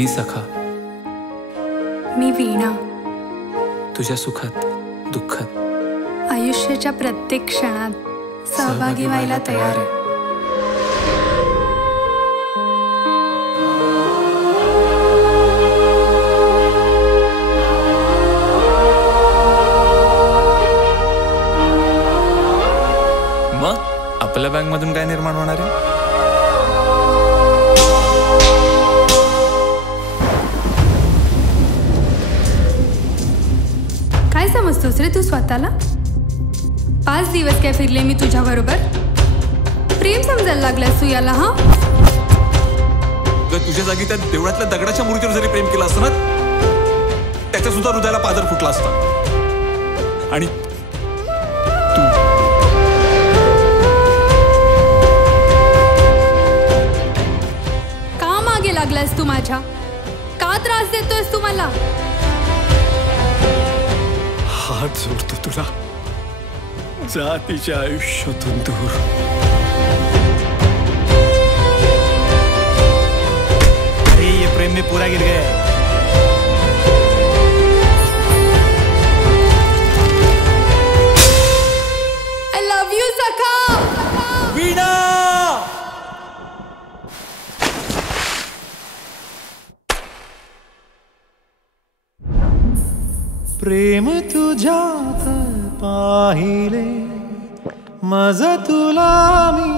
मी सखा, मी वीणा. तुझ्या सुखात दुःखात आयुष्याच्या प्रत्येक क्षणात सहभागी व्हायला तयार आहे. मग आपल्या बँक मधून काय निर्माण होणार आहे? काय समजतोस रे तू स्वतःला? 5 दिवस काय फिरले मी तुझ्या बरोबर? प्रेम समजायला लागलास तू याला? हा, तुझ्या जागी त्या देवळातल्या दगडाच्या मूर्तीवर जरी प्रेम केलं असतं ना, त्याच्या सुद्धा हृदयाला पाझर फुटला असता. आणि तू का मागे लागलास तू माझ्या? का त्रास देतोयस तू मला? हात जोडतो तुला, जा तिच्या आयुष्यातून दूर. अरे ये प्रेम में पूरा गिर गया है. I love you सखा. वीणा, प्रेम तुझ्यात पाहिले, मज तुला मी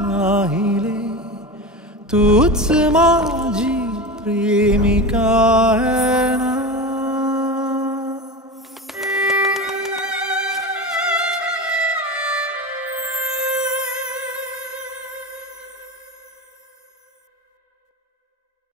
माहिले, तूच माझी प्रेमिका है ना.